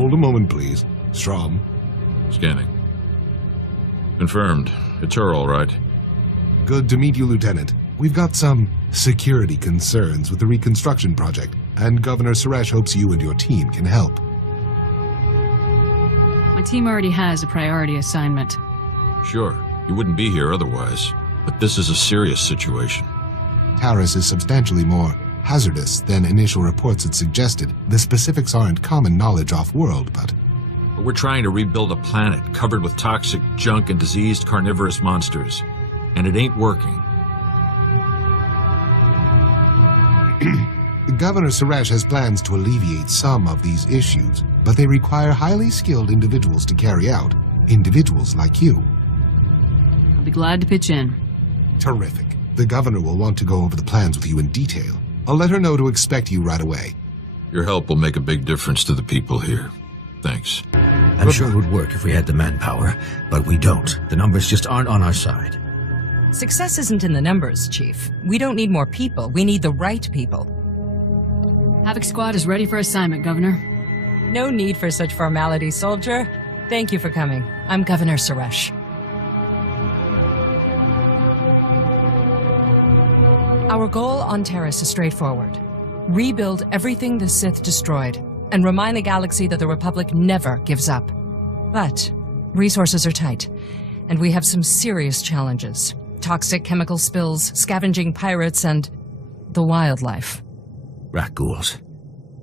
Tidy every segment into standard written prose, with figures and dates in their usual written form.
Hold a moment, please. Strom. Scanning. Confirmed. It's her, all right. Good to meet you, Lieutenant. We've got some security concerns with the reconstruction project, and Governor Suresh hopes you and your team can help. My team already has a priority assignment. Sure. You wouldn't be here otherwise. But this is a serious situation. Taris is substantially more hazardous than initial reports had suggested. The specifics aren't common knowledge off-world, but We're trying to rebuild a planet covered with toxic junk and diseased carnivorous monsters. And it ain't working. Governor Suresh has plans to alleviate some of these issues, but they require highly skilled individuals to carry out. Individuals like you. I'll be glad to pitch in. Terrific. The governor will want to go over the plans with you in detail. I'll let her know to expect you right away. Your help will make a big difference to the people here. Thanks. I'm sure it would work if we had the manpower, but we don't. The numbers just aren't on our side. Success isn't in the numbers, Chief. We don't need more people. We need the right people. Havoc Squad is ready for assignment, Governor. No need for such formality, soldier. Thank you for coming. I'm Governor Suresh. Our goal on Taris is straightforward. Rebuild everything the Sith destroyed, and remind the galaxy that the Republic never gives up. But resources are tight, and we have some serious challenges. Toxic chemical spills, scavenging pirates, and the wildlife. Rat ghouls.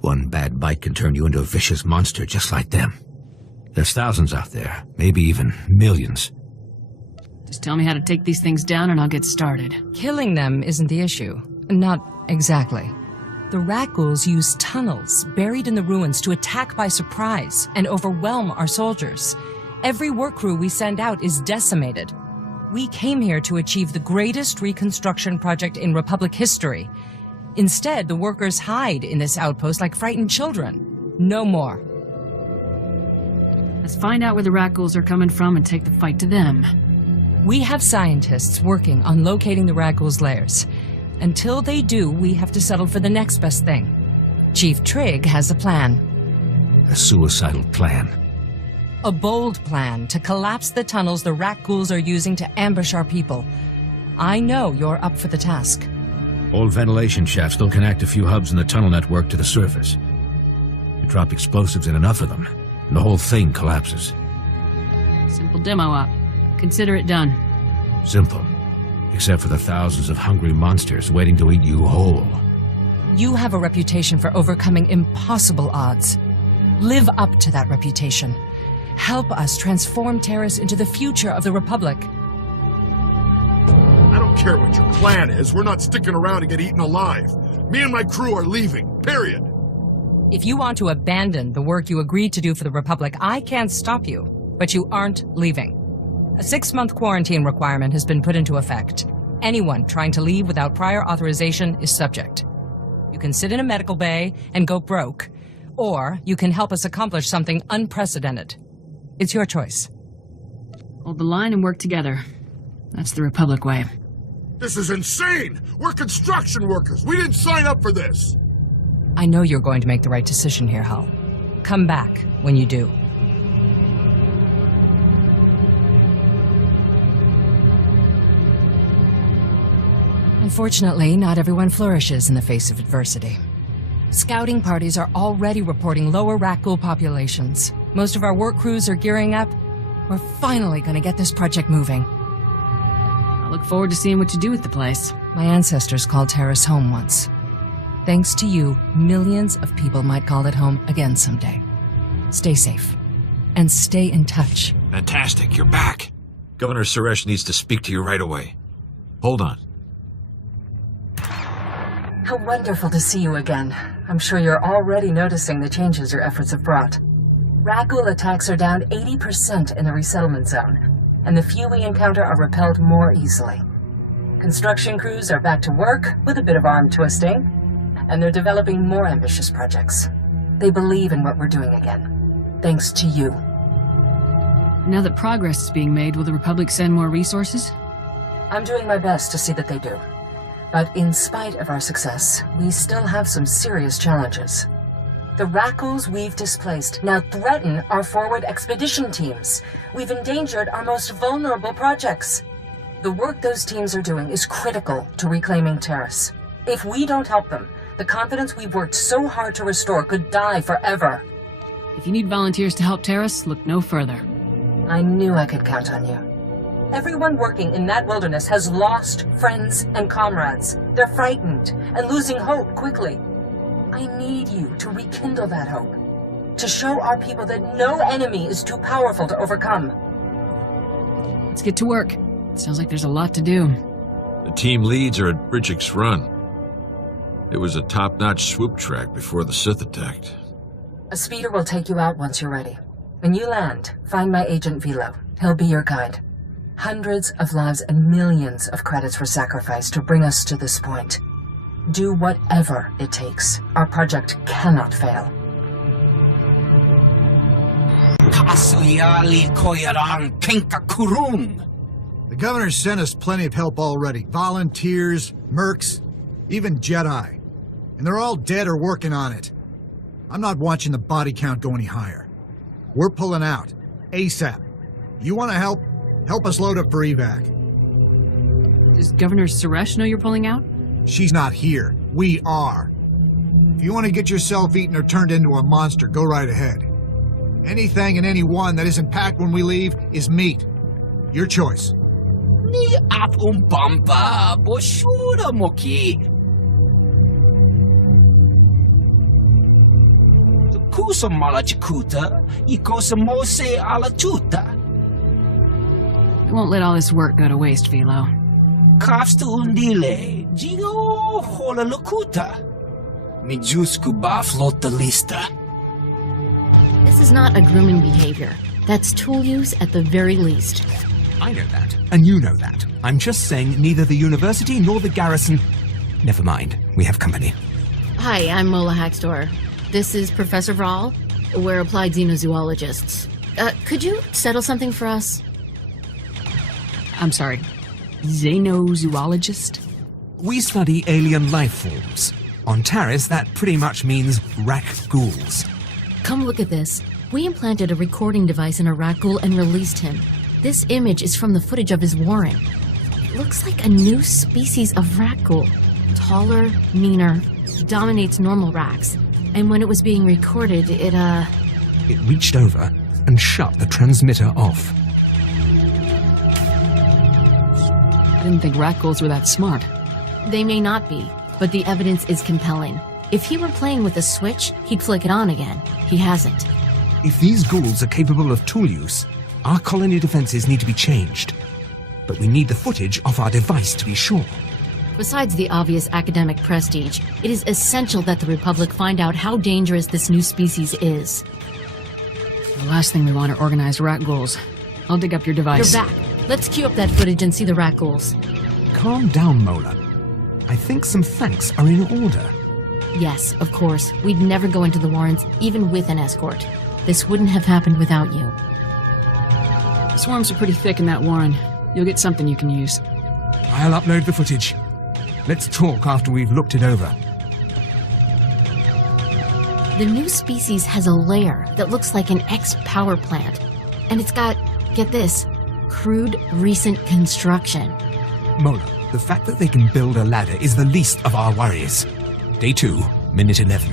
One bad bite can turn you into a vicious monster just like them. There's thousands out there, maybe even millions. Just tell me how to take these things down and I'll get started. Killing them isn't the issue. Not exactly. The rat ghouls use tunnels buried in the ruins to attack by surprise and overwhelm our soldiers. Every work crew we send out is decimated. We came here to achieve the greatest reconstruction project in Republic history. Instead, the workers hide in this outpost like frightened children. No more. Let's find out where the rat ghouls are coming from and take the fight to them. We have scientists working on locating the rat ghouls' lairs. Until they do, we have to settle for the next best thing. Chief Trigg has a plan. A suicidal plan. A bold plan to collapse the tunnels the rat ghouls are using to ambush our people. I know you're up for the task. Old ventilation shafts still connect a few hubs in the tunnel network to the surface. You drop explosives in enough of them, and the whole thing collapses. Simple demo op. Consider it done. Simple. Except for the thousands of hungry monsters waiting to eat you whole. You have a reputation for overcoming impossible odds. Live up to that reputation. Help us transform Taris into the future of the Republic. I don't care what your plan is. We're not sticking around to get eaten alive. Me and my crew are leaving. Period. If you want to abandon the work you agreed to do for the Republic, I can't stop you. But you aren't leaving. A 6-month quarantine requirement has been put into effect. Anyone trying to leave without prior authorization is subject. You can sit in a medical bay and go broke, or you can help us accomplish something unprecedented. It's your choice. Hold the line and work together. That's the Republic way. This is insane! We're construction workers! We didn't sign up for this! I know you're going to make the right decision here, Hull. Come back when you do. Unfortunately, not everyone flourishes in the face of adversity. Scouting parties are already reporting lower rat ghoul populations. Most of our work crews are gearing up. We're finally going to get this project moving. I look forward to seeing what you do with the place. My ancestors called Taris home once. Thanks to you, millions of people might call it home again someday. Stay safe. And stay in touch. Fantastic, you're back. Governor Suresh needs to speak to you right away. Hold on. How wonderful to see you again. I'm sure you're already noticing the changes your efforts have brought. Rat ghoul attacks are down 80% in the resettlement zone, and the few we encounter are repelled more easily. Construction crews are back to work with a bit of arm twisting, and they're developing more ambitious projects. They believe in what we're doing again, thanks to you. Now that progress is being made, will the Republic send more resources? I'm doing my best to see that they do. But in spite of our success, we still have some serious challenges. The Rackles we've displaced now threaten our forward expedition teams. We've endangered our most vulnerable projects. The work those teams are doing is critical to reclaiming Taris. If we don't help them, the confidence we've worked so hard to restore could die forever. If you need volunteers to help Taris, look no further. I knew I could count on you. Everyone working in that wilderness has lost friends and comrades. They're frightened and losing hope quickly. I need you to rekindle that hope, to show our people that no enemy is too powerful to overcome. Let's get to work. Sounds like there's a lot to do. The team leads are at Bridgick's Run. It was a top-notch swoop track before the Sith attacked. A speeder will take you out once you're ready. When you land, find my agent Vilo. He'll be your guide. Hundreds of lives and millions of credits were sacrificed to bring us to this point. Do whatever it takes. Our project cannot fail. The governor's sent us plenty of help already. Volunteers, mercs, even Jedi. And they're all dead or working on it. I'm not watching the body count go any higher. We're pulling out. ASAP. You want to help? Help us load up for evac. Does Governor Suresh know you're pulling out? She's not here. We are. If you want to get yourself eaten or turned into a monster, go right ahead. Anything and anyone that isn't packed when we leave is meat. Your choice. Ni apumbamba boshura moki. Kusa malachikuta, ikosa mose alatuta. We won't let all this work go to waste, Vilo. Kafsta undile, jigo hola lukuta. Mijusku ba flota lista. This is not a grooming behavior. That's tool use at the very least. I know that, and you know that. I'm just saying neither the university nor the garrison... Never mind, we have company. Hi, I'm Mola Hackstor. This is Professor Vral. We're applied xenozoologists. Could you settle something for us? I'm sorry. Xenozoologist? We study alien life forms. On Taris, that pretty much means rack ghouls. Come look at this. We implanted a recording device in a rat ghoul and released him. This image is from the footage of his warren. It looks like a new species of rat ghoul. Taller, meaner, dominates normal racks. And when it was being recorded, it reached over and shut the transmitter off. I didn't think rat ghouls were that smart. They may not be, but the evidence is compelling. If he were playing with a switch, he'd flick it on again. He hasn't. If these ghouls are capable of tool use, our colony defenses need to be changed. But we need the footage of our device to be sure. Besides the obvious academic prestige, it is essential that the Republic find out how dangerous this new species is. The last thing we want are organized rat ghouls. I'll dig up your device. You're back. Let's queue up that footage and see the rat ghouls. Calm down, Mola. I think some thanks are in order. Yes, of course. We'd never go into the Warrens, even with an escort. This wouldn't have happened without you. The swarms are pretty thick in that warren. You'll get something you can use. I'll upload the footage. Let's talk after we've looked it over. The new species has a lair that looks like an ex-power plant. And it's got, get this, crude recent construction. Mola, the fact that they can build a ladder is the least of our worries. Day 2, minute 11.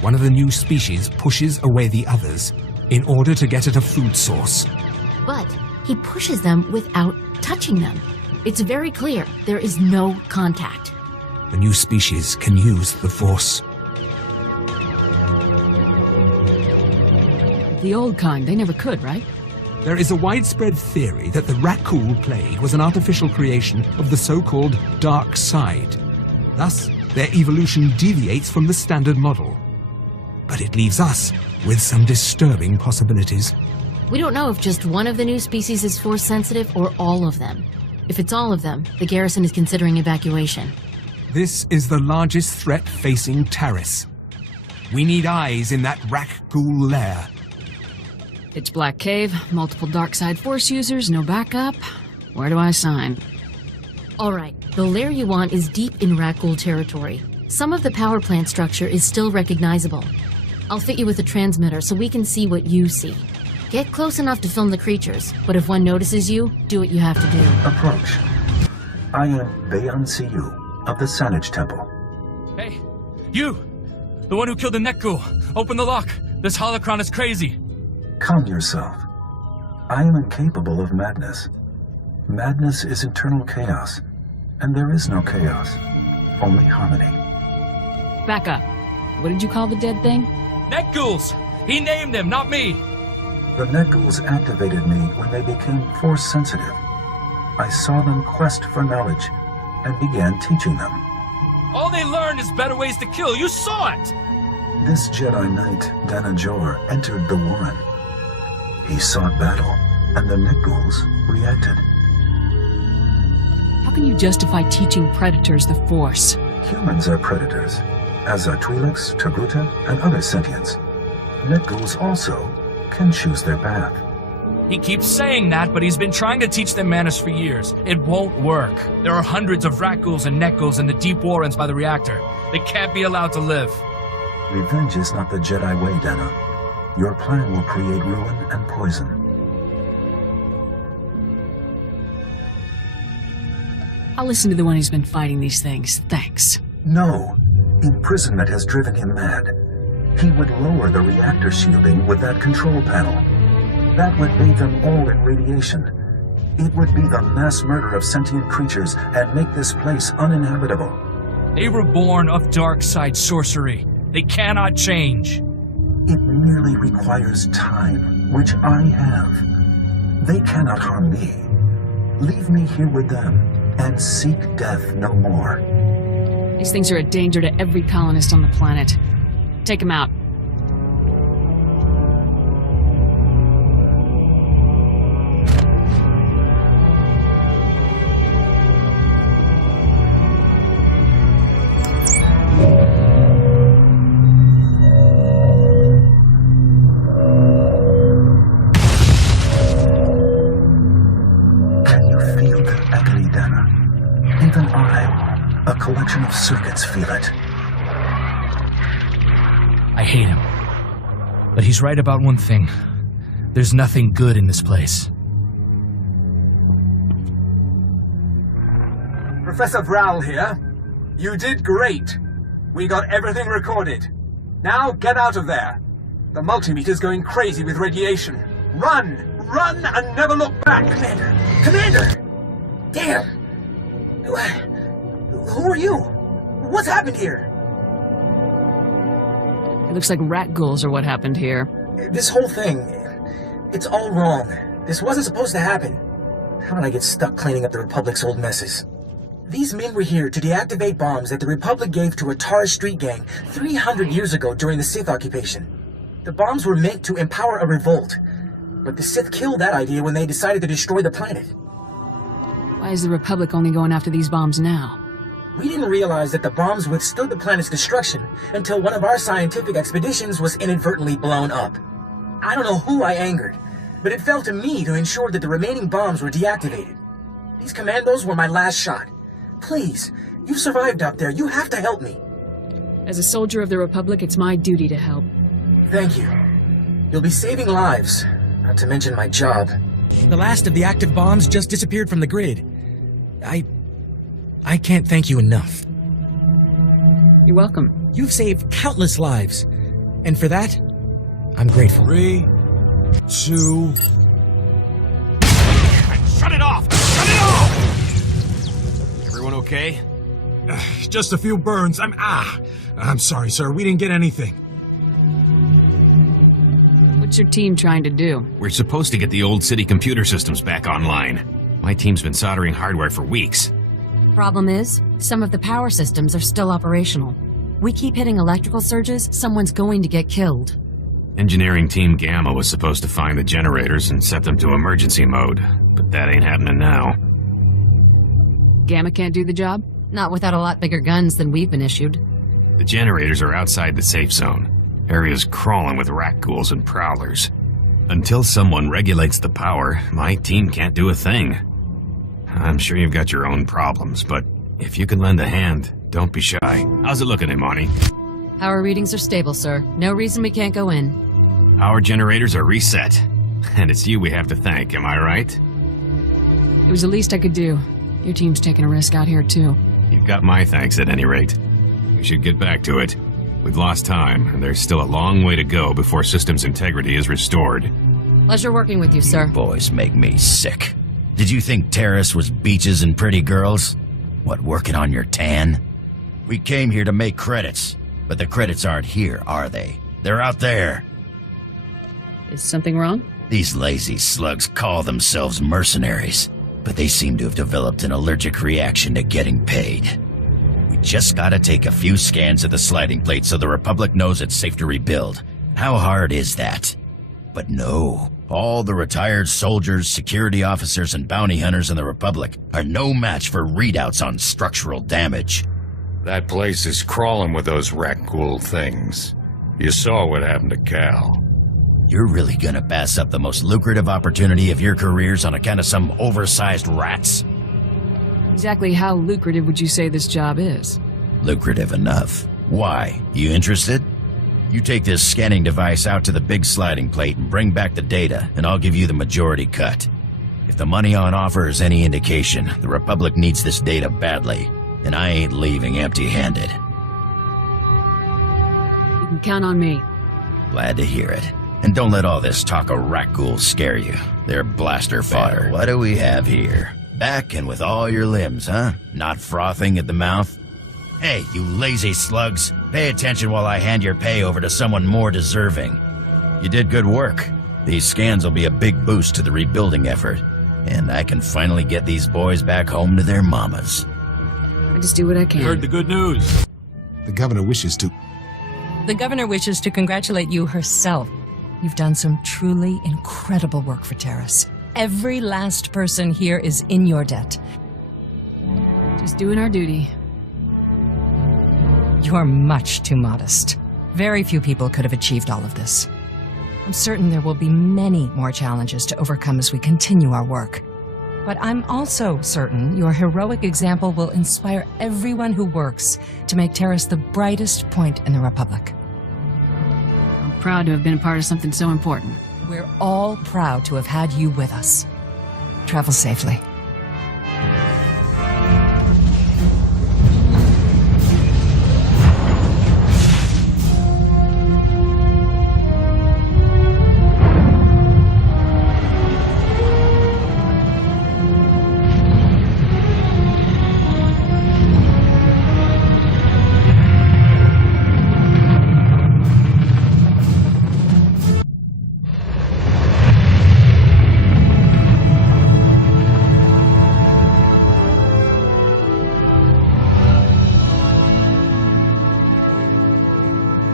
One of the new species pushes away the others in order to get at a food source. But he pushes them without touching them. It's very clear there is no contact. The new species can use the Force. The old kind, they never could, right? There is a widespread theory that the Rakul plague was an artificial creation of the so-called dark side. Thus, their evolution deviates from the standard model. But it leaves us with some disturbing possibilities. We don't know if just one of the new species is Force sensitive or all of them. If it's all of them, the garrison is considering evacuation. This is the largest threat facing Taris. We need eyes in that Rak-Ghoul lair. Pitch black cave, multiple dark side Force users, no backup. Where do I sign? All right, the lair you want is deep in Rak-Ghoul territory. Some of the power plant structure is still recognizable. I'll fit you with a transmitter so we can see what you see. Get close enough to film the creatures, but if one notices you, do what you have to do. Approach. I am Bayan Siyu of the Sanage Temple. Hey, you! The one who killed the neck ghoul! Open the lock! This holocron is crazy! Calm yourself. I am incapable of madness. Madness is internal chaos, and there is no chaos, only harmony. Back up. What did you call the dead thing? Neck ghouls! He named them, not me! The neck ghouls activated me when they became force sensitive. I saw them quest for knowledge and began teaching them. All they learned is better ways to kill. You saw it! This Jedi Knight, Dana Jor, entered the Warren. He sought battle, and the neck ghouls reacted. How can you justify teaching predators the Force? Humans are predators, as are Twi'leks, Toguta, and other sentients. Neck ghouls also can choose their path. He keeps saying that, but he's been trying to teach them manners for years. It won't work. There are hundreds of rat ghouls and neck ghouls in the deep warrens by the reactor. They can't be allowed to live. Revenge is not the Jedi way, Dana. Your plan will create ruin and poison. I'll listen to the one who's been fighting these things. Thanks. No. Imprisonment has driven him mad. He would lower the reactor shielding with that control panel. That would bathe them all in radiation. It would be the mass murder of sentient creatures and make this place uninhabitable. They were born of dark side sorcery. They cannot change. It merely requires time, which I have. They cannot harm me. Leave me here with them, and seek death no more. These things are a danger to every colonist on the planet. Take them out. A collection of circuits feel it. I hate him. But he's right about one thing. There's nothing good in this place. Professor Vral here. You did great. We got everything recorded. Now get out of there. The multimeter's going crazy with radiation. Run! Run and never look back! Commander! Commander! Damn! Who are you? What's happened here? It looks like rat ghouls are what happened here. This whole thing, it's all wrong. This wasn't supposed to happen. How did I get stuck cleaning up the Republic's old messes? These men were here to deactivate bombs that the Republic gave to a Taris street gang 300 years ago during the Sith occupation. The bombs were meant to empower a revolt, but the Sith killed that idea when they decided to destroy the planet. Why is the Republic only going after these bombs now? We didn't realize that the bombs withstood the planet's destruction until one of our scientific expeditions was inadvertently blown up. I don't know who I angered, but it fell to me to ensure that the remaining bombs were deactivated. These commandos were my last shot. Please, you've survived up there. You have to help me. As a soldier of the Republic, it's my duty to help. Thank you. You'll be saving lives, not to mention my job. The last of the active bombs just disappeared from the grid. I can't thank you enough. You're welcome. You've saved countless lives, and for that, I'm grateful. 3, 2... Shut it off! Shut it off! Everyone okay? Just a few burns. I'm sorry, sir. We didn't get anything. What's your team trying to do? We're supposed to get the old city computer systems back online. My team's been soldering hardware for weeks. Problem is, some of the power systems are still operational. We keep hitting electrical surges, someone's going to get killed. Engineering Team Gamma was supposed to find the generators and set them to emergency mode, but that ain't happening now. Gamma can't do the job? Not without a lot bigger guns than we've been issued. The generators are outside the safe zone. Area's crawling with rat ghouls and prowlers. Until someone regulates the power, my team can't do a thing. I'm sure you've got your own problems, but if you can lend a hand, don't be shy. How's it looking, Imani? Power readings are stable, sir. No reason we can't go in. Power generators are reset. And it's you we have to thank, am I right? It was the least I could do. Your team's taking a risk out here, too. You've got my thanks at any rate. We should get back to it. We've lost time, and there's still a long way to go before systems integrity is restored. Pleasure working with you, sir. You boys make me sick. Did you think Taris was beaches and pretty girls? What, working on your tan? We came here to make credits, but the credits aren't here, are they? They're out there. Is something wrong? These lazy slugs call themselves mercenaries, but they seem to have developed an allergic reaction to getting paid. We just gotta take a few scans of the sliding plate so the Republic knows it's safe to rebuild. How hard is that? But no, all the retired soldiers, security officers, and bounty hunters in the Republic are no match for readouts on structural damage. That place is crawling with those rat-ghoul things. You saw what happened to Cal. You're really gonna pass up the most lucrative opportunity of your careers on account of some oversized rats? Exactly how lucrative would you say this job is? Lucrative enough. Why? You interested? You take this scanning device out to the big sliding plate and bring back the data, and I'll give you the majority cut. If the money on offer is any indication, the Republic needs this data badly, and I ain't leaving empty-handed. You can count on me. Glad to hear it. And don't let all this talk of rat ghouls scare you. They're blaster fodder. What do we have here? Back and with all your limbs, huh? Not frothing at the mouth? Hey, you lazy slugs. Pay attention while I hand your pay over to someone more deserving. You did good work. These scans will be a big boost to the rebuilding effort. And I can finally get these boys back home to their mamas. I just do what I can. Heard the good news. The governor wishes to... The governor wishes to congratulate you herself. You've done some truly incredible work for Taris. Every last person here is in your debt. Just doing our duty. You're much too modest. Very few people could have achieved all of this. I'm certain there will be many more challenges to overcome as we continue our work. But I'm also certain your heroic example will inspire everyone who works to make Taris the brightest point in the Republic. I'm proud to have been a part of something so important. We're all proud to have had you with us. Travel safely.